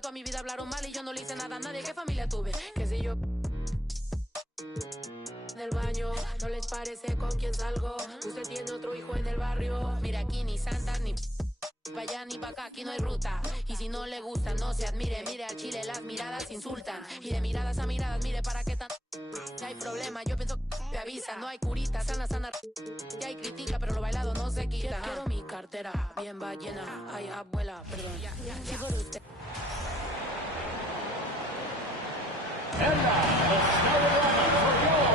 que toda mi vida hablaron mal y yo no le hice nada a nadie. ¿Qué familia tuve? Que si yo del baño, no les parece con quién salgo. Usted tiene otro hijo en el barrio. Mira, aquí ni santas ni pa' allá ni pa' acá, aquí no hay ruta. Y si no le gusta, no se admire. Mire al chile, las miradas insultan. Y de miradas a miradas, mire para qué tan... No hay problema, yo pienso que te avisa. No hay curita, sana, sana. Y hay critica, pero lo bailado no se quita. Quiero mi cartera bien va llena. Ay, abuela, perdón. Si por usted. And now, the starting lineup for your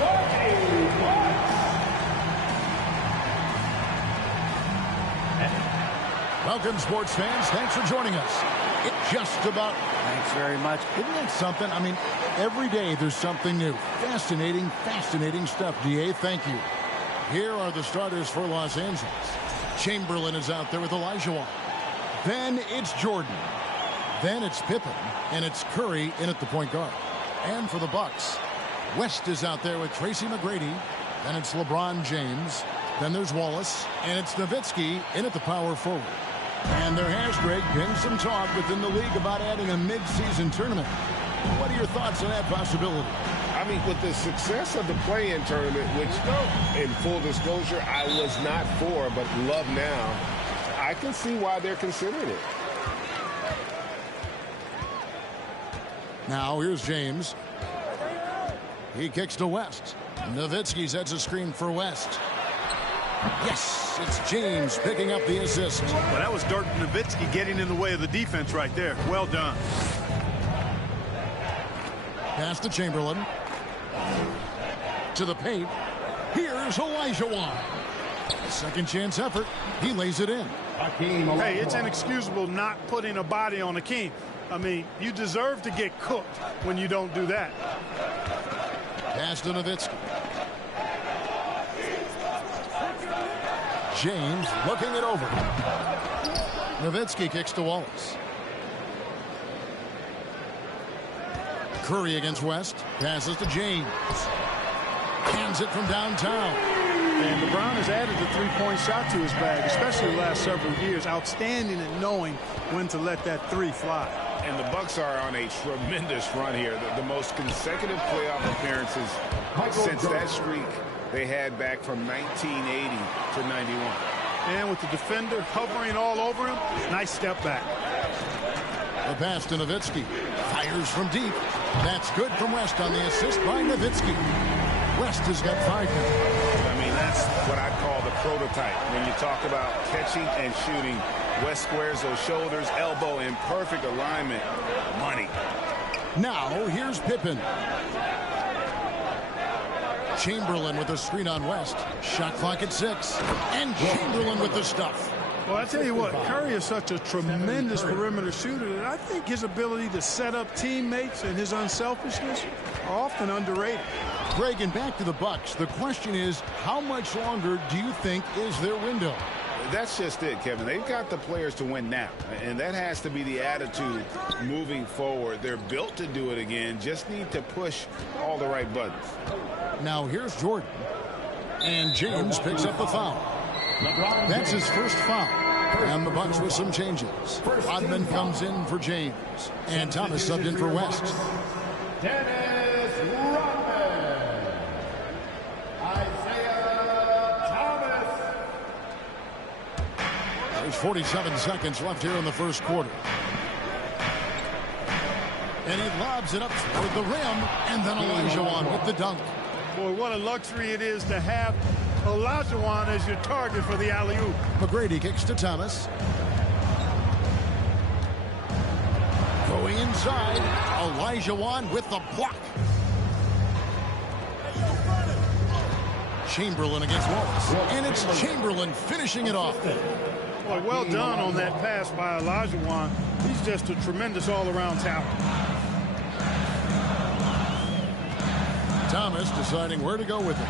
Milwaukee Bucks. Welcome, sports fans. Thanks for joining us. It's just about... Thanks very much. Isn't that something? I mean, every day there's something new. Fascinating, fascinating stuff, DA. Thank you. Here are the starters for Los Angeles. Chamberlain is out there with Elijah Wall. Then it's Jordan. Then it's Pippen, and it's Curry in at the point guard. And for the Bucks, West is out there with Tracy McGrady. Then it's LeBron James. Then there's Wallace, and it's Nowitzki in at the power forward. And there has, Greg, been some talk within the league about adding a mid-season tournament. What are your thoughts on that possibility? I mean, with the success of the play-in tournament, which, in full disclosure, I was not for, but love now, I can see why they're considering it. Now, here's James. He kicks to West. Nowitzki sets a screen for West. Yes, it's James picking up the assist. Well, that was Dirk Nowitzki getting in the way of the defense right there. Well done. Pass to Chamberlain. To the paint. Here's Elijah Wall. Second chance effort. He lays it in. Hey, it's inexcusable not putting a body on Akeem. I mean, you deserve to get cooked when you don't do that. Pass to Nowitzki. James looking it over. Nowitzki kicks to Wallace. Curry against West. Passes to James. Hands it from downtown. And LeBron has added the three-point shot to his bag, especially the last several years. Outstanding at knowing when to let that three fly. And the Bucks are on a tremendous run here. The most consecutive playoff appearances since that streak they had back from 1980 to 91. And with the defender hovering all over him, nice step back. The pass to Nowitzki. Fires from deep. That's good from West on the assist by Nowitzki. West has got 5 now. I mean, that's what I call the prototype. When you talk about catching and shooting, West squares those shoulders, elbow in perfect alignment. Money. Now, here's Pippen. Chamberlain with a screen on West. Shot clock at 6. And Chamberlain with the stuff. Well, I tell you what, Curry is such a tremendous perimeter shooter that I think his ability to set up teammates and his unselfishness are often underrated. Greg, and back to the Bucks. The question is, how much longer do you think is their window? That's just it, Kevin. They've got the players to win now, and that has to be the attitude moving forward. They're built to do it again, just need to push all the right buttons. Now here's Jordan, and James picks up the foul. That's his first foul, and the Bucks with some changes. Rodman comes in for James, and Thomas subbed in for West. Dennis Rodman. Isaiah Thomas. There's 47 seconds left here in the first quarter. And he lobs it up toward the rim, and then Olajuwon with the dunk. Boy, what a luxury it is to have Olajuwon as your target for the alley-oop. McGrady kicks to Thomas. Going inside, Olajuwon with the block. Chamberlain against Wallace. And it's Chamberlain finishing it off. Boy, well done on that pass by Olajuwon. He's just a tremendous all-around talent. Thomas deciding where to go with it.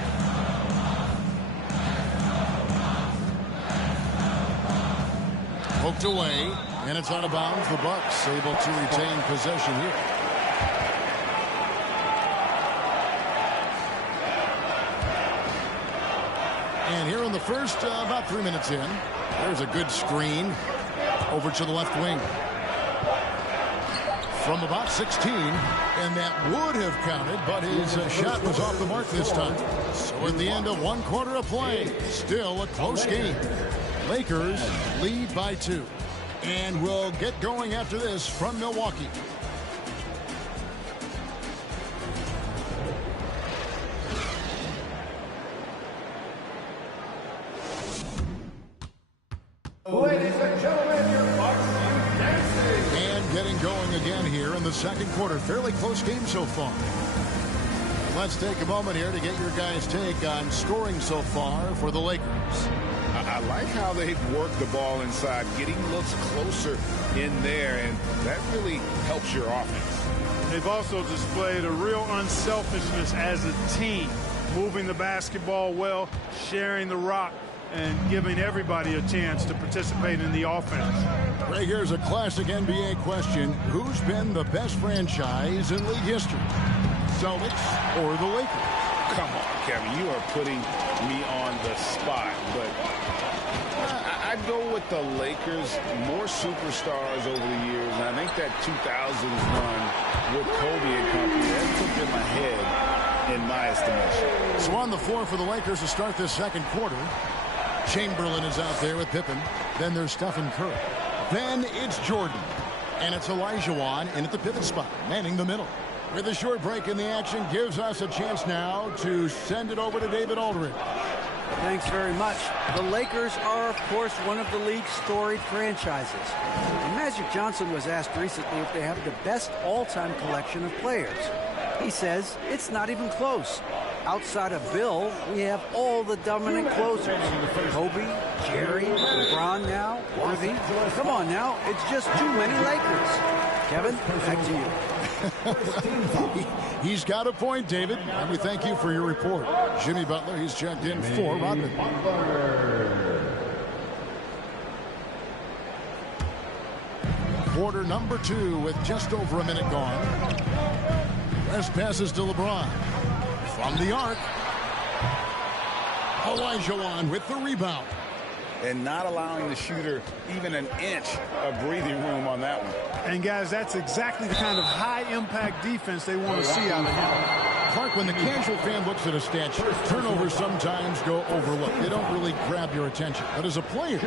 Poked away, and it's out of bounds. The Bucks able to retain possession here. And here in the first, about 3 minutes in, there's a good screen over to the left wing. from about 16, and that would have counted, but his shot was off the mark this time. So at the end of 1 quarter of play, still a close game. Lakers lead by 2. And we'll get going after this from Milwaukee. Ladies and gentlemen, your Bucks dancing. And getting going again here in the second quarter. Fairly close game so far. Let's take a moment here to get your guys' take on scoring so far for the Lakers. I like how they've worked the ball inside, getting looks closer in there, and that really helps your offense. They've also displayed a real unselfishness as a team, moving the basketball well, sharing the rock, and giving everybody a chance to participate in the offense. Right, here's a classic NBA question. Who's been the best franchise in league history? Celtics or the Lakers? Come on, Kevin, you are putting me on the spot, but I'd go with the Lakers. More superstars over the years, and I think that 2000s run with Kobe and company, that took them ahead in my estimation. So on the floor for the Lakers to start this second quarter, Chamberlain is out there with Pippen. Then there's Stephen Curry. Then it's Jordan. And it's Olajuwon in at the pivot spot, manning the middle. With a short break in the action, gives us a chance now to send it over to David Aldridge. Thanks very much. The Lakers are, of course, one of the league's storied franchises. And Magic Johnson was asked recently if they have the best all-time collection of players. He says it's not even close. Outside of Bill, we have all the dominant closers. Kobe, Jerry, LeBron now, Worthy. Come on now, it's just too many Lakers. Kevin, back to you. He's got a point, David, and we thank you for your report. Jimmy Butler, he's checked in for Rodman. Quarter number 2 with just over a minute gone. Last passes to LeBron. From the arc, Olajuwon with the rebound. And not allowing the shooter even an inch of breathing room on that one. And, guys, that's exactly the kind of high-impact defense they want to see out of him. Clark, when the casual fan looks at a stat sheet, turnovers sometimes go overlooked. They don't really grab your attention. But as a player,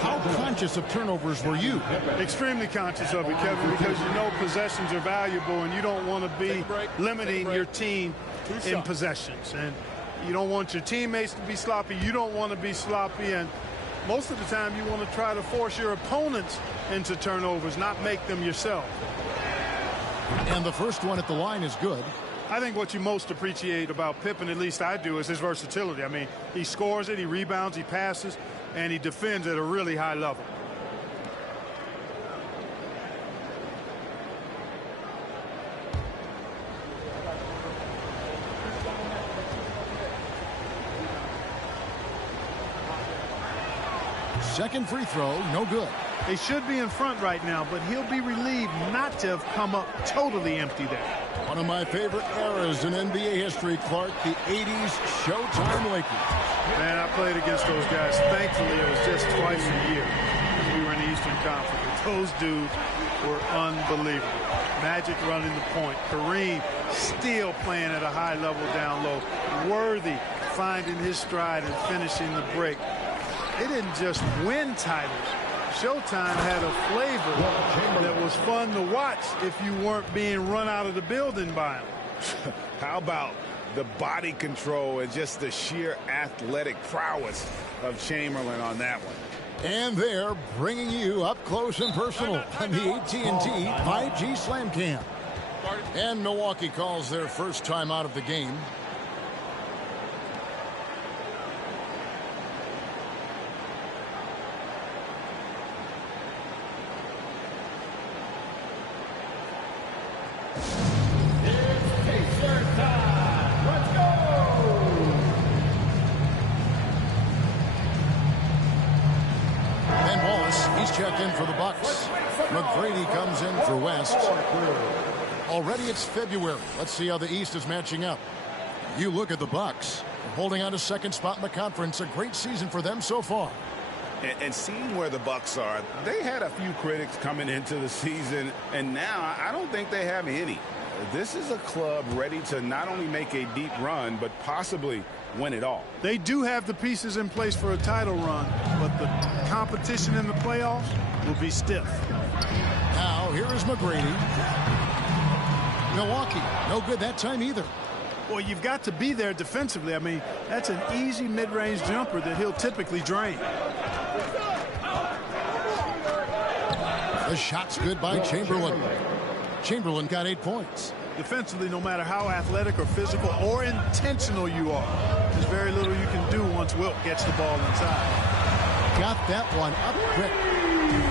how conscious of turnovers were you? Extremely conscious of it, Kevin, because you know possessions are valuable and you don't want to be limiting your team in possessions. And you don't want your teammates to be sloppy. You don't want to be sloppy. And most of the time you want to try to force your opponents into turnovers, not make them yourself. And the first one at the line is good. I think what you most appreciate about Pippen, at least I do, is his versatility. I mean, he scores it, he rebounds, he passes, and he defends at a really high level. Second free throw, no good. They should be in front right now, but he'll be relieved not to have come up totally empty there. One of my favorite eras in NBA history, Clark, the 80s Showtime Lakers. Man, I played against those guys. Thankfully, it was just twice a year. We were in the Eastern Conference. But those dudes were unbelievable. Magic running the point. Kareem still playing at a high level down low. Worthy finding his stride and finishing the break. They didn't just win titles. Showtime had a flavor that was fun to watch if you weren't being run out of the building by them. How about the body control and just the sheer athletic prowess of Chamberlain on that one? And they're bringing you up close and personal on the AT&T 5G Slam Cam. And Milwaukee calls their first time out of the game. Checked in for the Bucks. McGrady comes in for West. Already it's February. Let's see how the East is matching up. You look at the Bucks. Holding on to second spot in the conference. A great season for them so far. And seeing where the Bucks are, they had a few critics coming into the season, and now I don't think they have any. This is a club ready to not only make a deep run, but possibly win it all. They do have the pieces in place for a title run, but the competition in the playoffs will be stiff. Now, here is McGrady. Milwaukee, no good that time either. Well, you've got to be there defensively. I mean, that's an easy mid-range jumper that he'll typically drain. The shot's good by Chamberlain. Chamberlain got 8 points. Defensively, no matter how athletic or physical or intentional you are, there's very little you can do once Wilt gets the ball inside. Got that one up quick.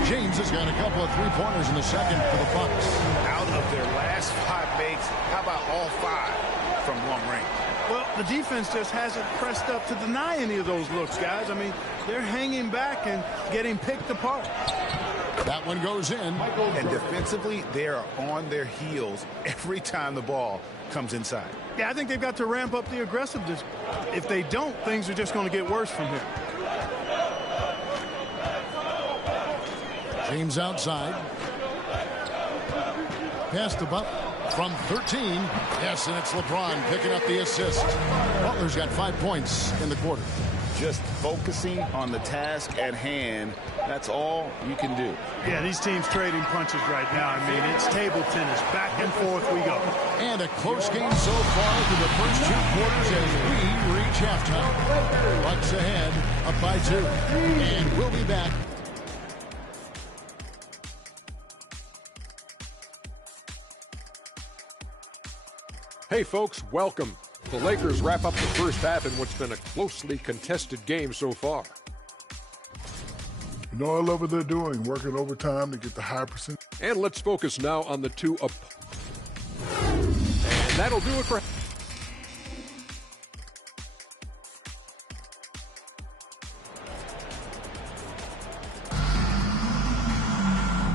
James has got a couple of three-pointers in the second for the Bucks. Out of their last 5 makes, how about all 5 from long range? Well, the defense just hasn't pressed up to deny any of those looks, guys. I mean, they're hanging back and getting picked apart. That one goes in. And defensively, they are on their heels every time the ball comes inside. Yeah, I think they've got to ramp up the aggressiveness. If they don't, things are just going to get worse from here. James outside. Pass to Butler from 13. Yes, and it's LeBron picking up the assist. Butler's got 5 points in the quarter. Just focusing on the task at hand, that's all you can do. Yeah, these teams trading punches right now. I mean, it's table tennis. Back and forth we go. And a close game so far through the first 2 quarters as we reach halftime. Bucks ahead, up by 2. And we'll be back. Hey folks, welcome. The Lakers wrap up the first half in what's been a closely contested game so far. You know, I love what they're doing, working overtime to get the high percent. And let's focus now on the two up. And that'll do it for...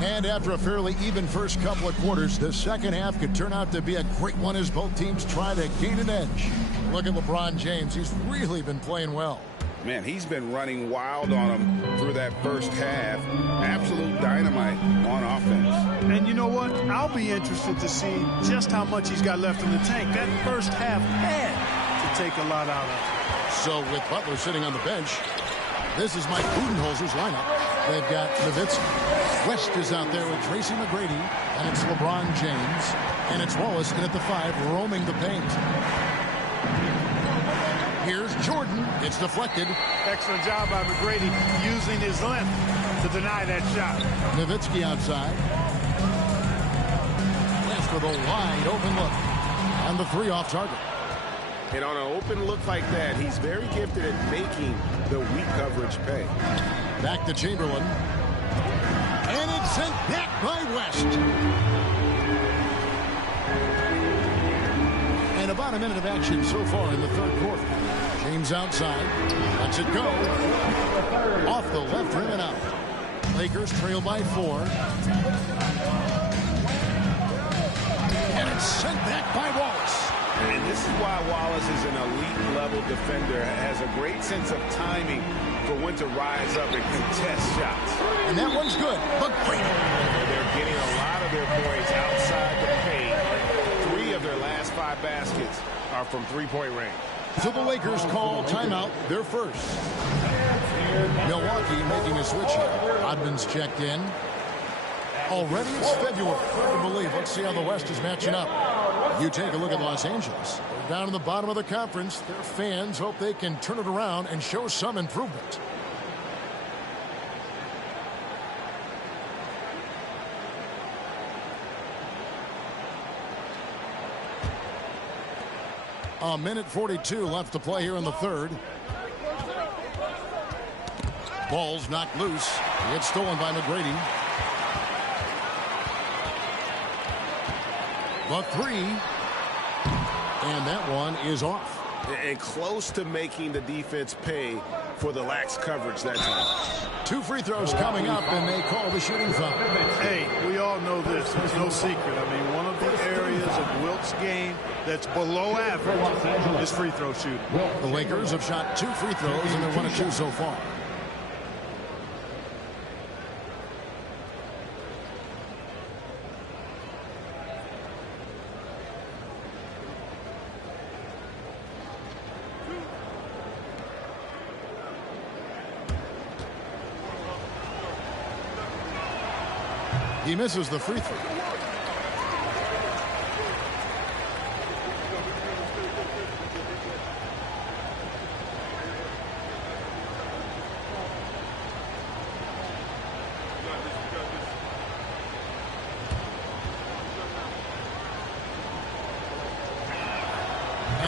And after a fairly even first couple of quarters, the second half could turn out to be a great one as both teams try to gain an edge. Look at LeBron James. He's really been playing well. Man, he's been running wild on him through that first half. Absolute dynamite on offense. And you know what? I'll be interested to see just how much he's got left in the tank. That first half had to take a lot out of it. So with Butler sitting on the bench, this is Mike Budenholzer's lineup. They've got Nowitzki. West is out there with Tracy McGrady, and it's LeBron James, and it's Wallace in at the 5, roaming the paint. Here's Jordan. It's deflected. Excellent job by McGrady using his length to deny that shot. Nowitzki outside. West with a wide open look. And the 3 off target. And on an open look like that, he's very gifted at making the weak coverage pay. Back to Chamberlain. And it's sent back by West. And about a minute of action so far in the third quarter. James outside. Lets it go. Off the left rim and out. Lakers trail by 4. And it's sent back by Wallace. And this is why Wallace is an elite-level defender, has a great sense of timing for when to rise up and contest shots. And that one's good, but great. They're getting a lot of their points outside the paint. 3 of their last 5 baskets are from three-point range. So the Lakers call timeout, their first. Milwaukee making a switch here. Rodman's checked in. Already it's February. Hard to believe. Let's see how the West is matching up. You take a look at Los Angeles. They're down in the bottom of the conference. Their fans hope they can turn it around and show some improvement. A minute 42 left to play here in the third. Ball's knocked loose. It's stolen by McGrady. The 3. And that one is off. And close to making the defense pay for the lax coverage that time. 2 free throws coming up, and they call the shooting foul. Hey, we all know this. It's no secret. I mean, one of the areas of Wilt's game that's below average is free throw shooting. The Lakers have shot 2 free throws, and they're 1 of 2 so far. He misses the free throw.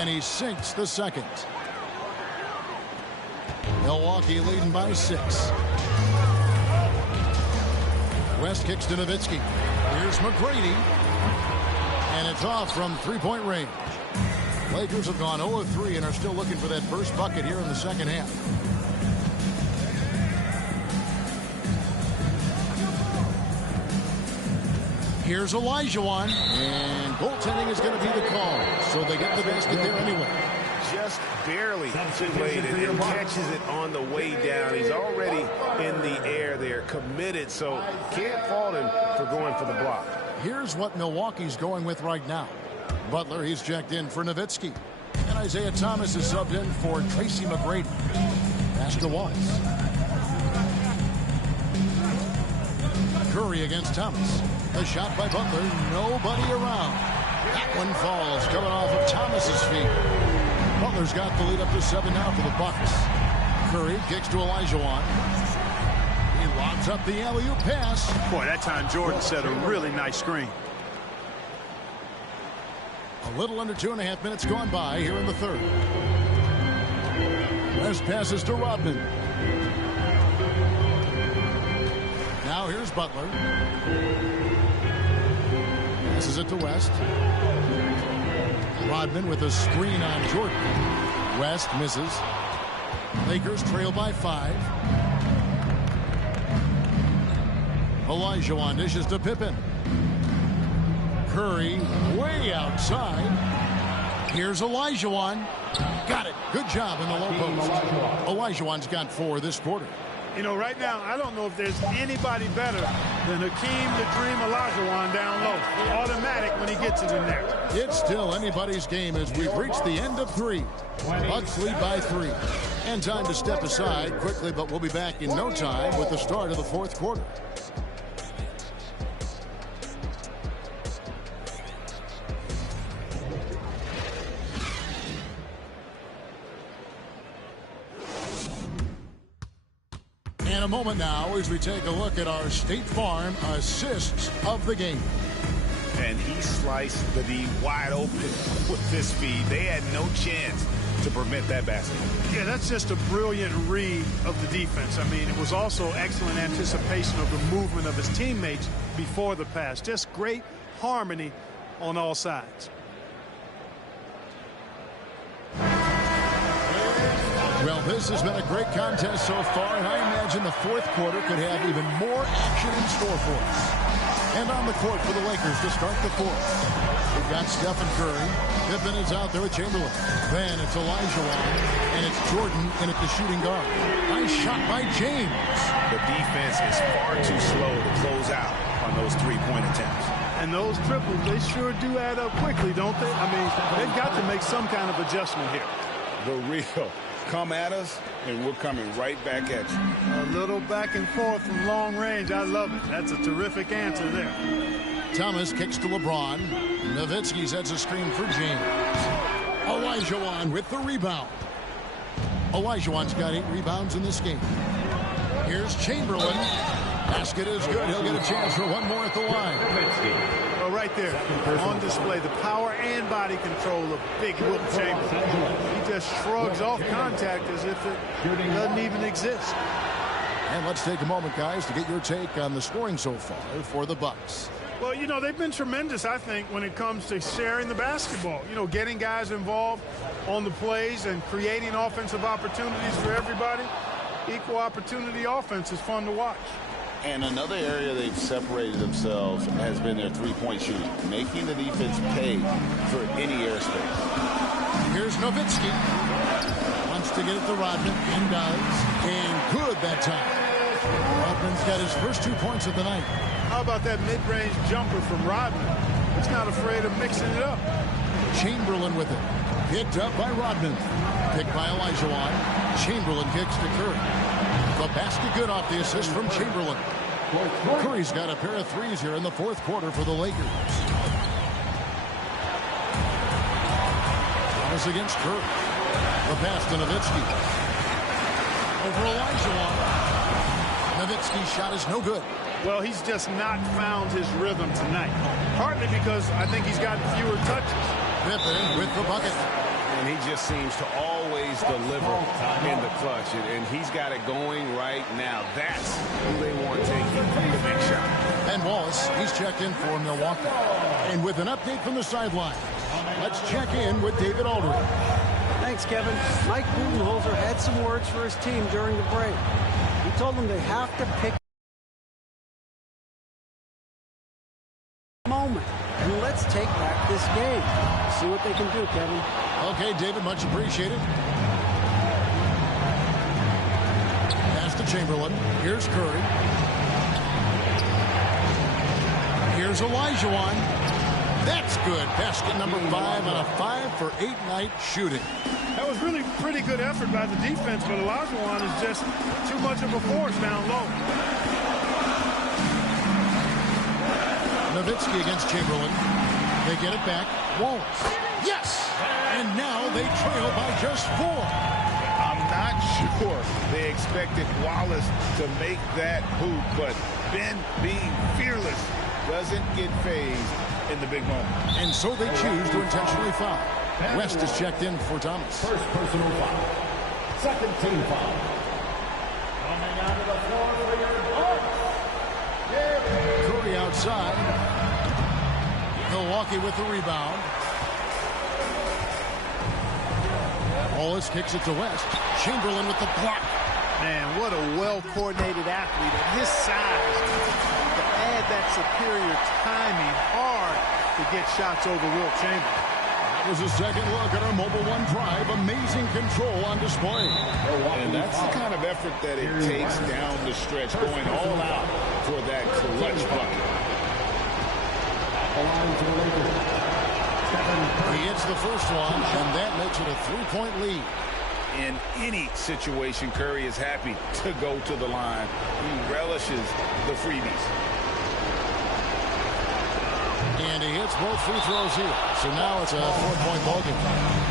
And he sinks the second. Milwaukee leading by 6. West kicks to Nowitzki. Here's McGrady. And it's off from three-point range. Lakers have gone 0 of 3 and are still looking for that first bucket here in the second half. Here's Olajuwon. And goaltending is going to be the call. So they get the basket there anyway. Just barely played it and catches it on the way down. He's already in the air there, committed, so can't fault him for going for the block. Here's what Milwaukee's going with right now. Butler, he's checked in for Nowitzki. And Isaiah Thomas is subbed in for Tracy McGrady. Pass to Wallace. Curry against Thomas. The shot by Butler, nobody around. That one falls, coming off of Thomas's feet. Butler's got the lead up to 7 now for the Bucks. Curry kicks to Olajuwon. He lobs up the alley-oop pass. Boy, that time Jordan set a really nice screen. A little under 2.5 minutes gone by here in the third. West passes to Rodman. Now here's Butler. Passes it to West. Rodman with a screen on Jordan. West misses. Lakers trail by 5. Olajuwon dishes to Pippen. Curry way outside. Here's Olajuwon. Got it. Good job in the low post. Olajuwon's got 4 this quarter. You know, right now, I don't know if there's anybody better than Hakeem the Dream Olajuwon down low. Automatic when he gets it in there. It's still anybody's game as we've reached the end of 3. Bucks lead by 3. And time to step aside quickly, but we'll be back in no time with the start of the fourth quarter. In a moment now as we take a look at our State Farm assists of the game. And he sliced the D wide open with this speed. They had no chance to prevent that basket. Yeah, that's just a brilliant read of the defense. I mean, it was also excellent anticipation of the movement of his teammates before the pass. Just great harmony on all sides. Well, this has been a great contest so far, and I imagine the fourth quarter could have even more action in store for us. And on the court for the Lakers to start the fourth. We've got Stephen Curry. Pippen is out there with Chamberlain. Then it's Olajuwon, and it's Jordan in at the shooting guard. Nice shot by James. The defense is far too slow to close out on those three-point attempts. And those triples, they sure do add up quickly, don't they? I mean, they've got to make some kind of adjustment here. The real. Come at us, and we're coming right back at you. A little back and forth from long range. I love it. That's a terrific answer there. Thomas kicks to LeBron. Nowitzki sets a screen for James. Olajuwon with the rebound. Olajuwon's got 8 rebounds in this game. Here's Chamberlain. Basket is good. He'll get a chance for one more at the line. Well, right there, on display, the power and body control of big Wilt Chamberlain. He just shrugs off contact as if it doesn't even exist. And let's take a moment, guys, to get your take on the scoring so far for the Bucks. Well, you know, they've been tremendous, I think, when it comes to sharing the basketball. You know, getting guys involved on the plays and creating offensive opportunities for everybody. Equal opportunity offense is fun to watch. And another area they've separated themselves has been their three-point shooting, making the defense pay for any airspace. Here's Nowitzki. Wants to get it to Rodman, and does. And good that time. Rodman's got his first 2 points of the night. How about that mid-range jumper from Rodman? He's not afraid of mixing it up. Chamberlain with it. Picked up by Rodman. Picked by Olajuwon. Chamberlain kicks to Curry. The basket good off the assist from Chamberlain. Curry's got a pair of threes here in the fourth quarter for the Lakers. Thomas against Curry. The pass to Nowitzki. Over Olajuwon. Nowitzki's shot is no good. Well, he's just not found his rhythm tonight. Partly because I think he's gotten fewer touches. Pippen with the bucket. And he just seems to always deliver in the clutch. And he's got it going right now. That's who they want taking the big shot. And Wallace, he's checked in for Milwaukee. And with an update from the sideline, let's check in with David Aldridge. Thanks, Kevin. Mike Budenholzer had some words for his team during the break. He told them they have to pick moment. And let's take back this game. See what they can do, Kevin. Okay, David, much appreciated. Pass to Chamberlain. Here's Curry. Here's Olajuwon. That's good. Basket number 5 on a 5-for-8 night shooting. That was really pretty good effort by the defense, but Olajuwon is just too much of a force down low. Nowitzki against Chamberlain. They get it back. Wallace. Yes! And now they trail by just 4. I'm not sure they expected Wallace to make that hoop, but Ben, being fearless, doesn't get phased in the big moment. And so they choose to intentionally foul. West is checked in for Thomas. First personal foul. Second team foul. Coming onto the floor for your Bucks. Curry outside. Milwaukee with the rebound. Wallace kicks it to West. Chamberlain with the block. Man, what a well-coordinated athlete at his size. To add that superior timing, hard to get shots over Wilt Chamberlain. That was a second look at our Mobile One Drive. Amazing control on display. And that's the kind of effort that it takes down the stretch, going all out for that clutch bucket. He hits the first one, and that makes it a 3-point lead. In any situation, Curry is happy to go to the line. He relishes the freebies. And he hits both free throws here. So now it's a 4-point ball game.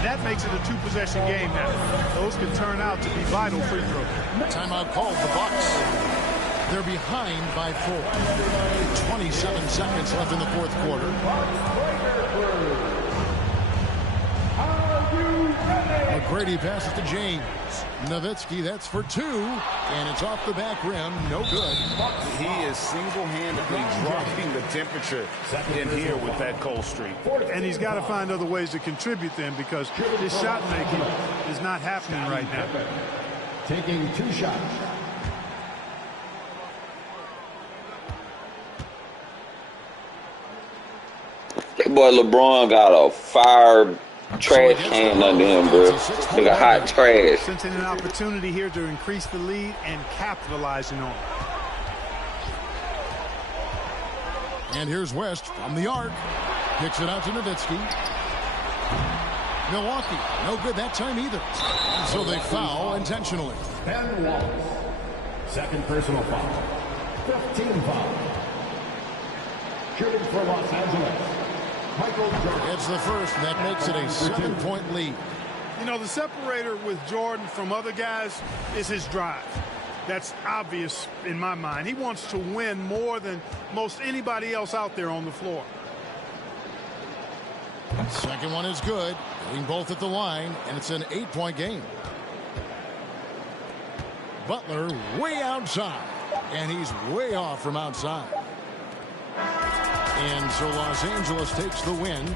That makes it a 2-possession game now. Those could turn out to be vital free throws. Timeout called the Bucks. They're behind by 4. 27 seconds left in the fourth quarter. McGrady passes to James. Nowitzki, that's for 2. And it's off the back rim. No good. He is single-handedly dropping the temperature in here with that cold streak. And he's got to find other ways to contribute then, because his shot making is not happening right now. Taking 2 shots. That boy LeBron got a fire trash can under him, bro. Like a hot trash. Sensing an opportunity here to increase the lead and capitalizing on it. And here's West from the arc. Kicks it out to Nowitzki. Milwaukee, no good that time either. So they foul intentionally. Ben Wallace. Second personal foul. 15 foul. Shooting for Los Angeles. It's the first, and that makes it a 7-point lead. You know, the separator with Jordan from other guys is his drive. That's obvious in my mind. He wants to win more than most anybody else out there on the floor. Second one is good. Hitting both at the line, and it's an 8-point game. Butler way outside, and he's way off from outside. And so Los Angeles takes the win.